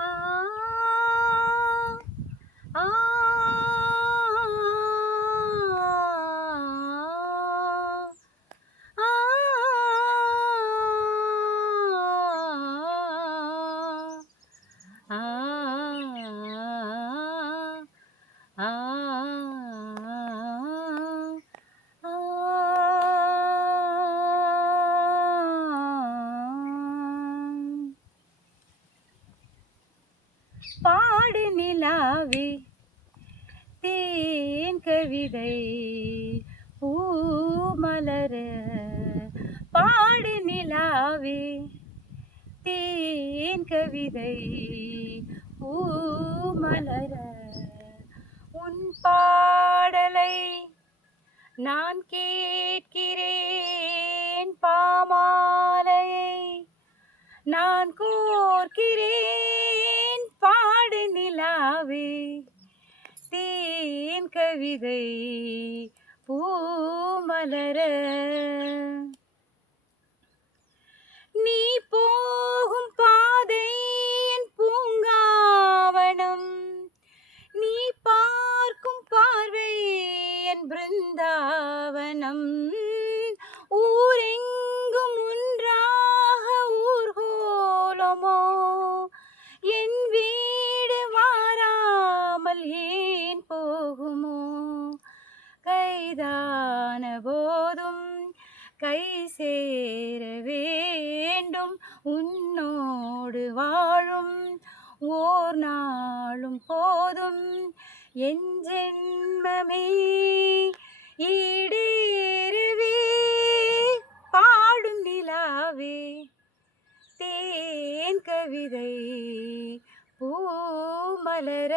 ஆ ஆ ஆ பாடு நிலாவே தேன் கவிதை பூமலர பாடு நிலாவே தேன் கவிதை பூமலர உன் பாடலை நான் கேட்கிறேன் பாமாலையை நான் கோர்க்கிறேன் பாடு நிலாவே தேன் கவிதை பூமலர நீ போகும் பாதை என் பூங்காவனம் நீ பார்க்கும் பார்வை என் பிருந்தாவனம் ஊரெங்கும் ஒன்றாக ஊர்கோலமோ என் வீடு வாராமல் ஏன் போகுமோ கைதான போதும் கை சேர வேண்டும் உன்னோடு வாழும் ஓர் நாளும் போதும் என் ஜென்மமே ஈடேறவே பாடும் நிலாவே தேன் கவிதை பூமலர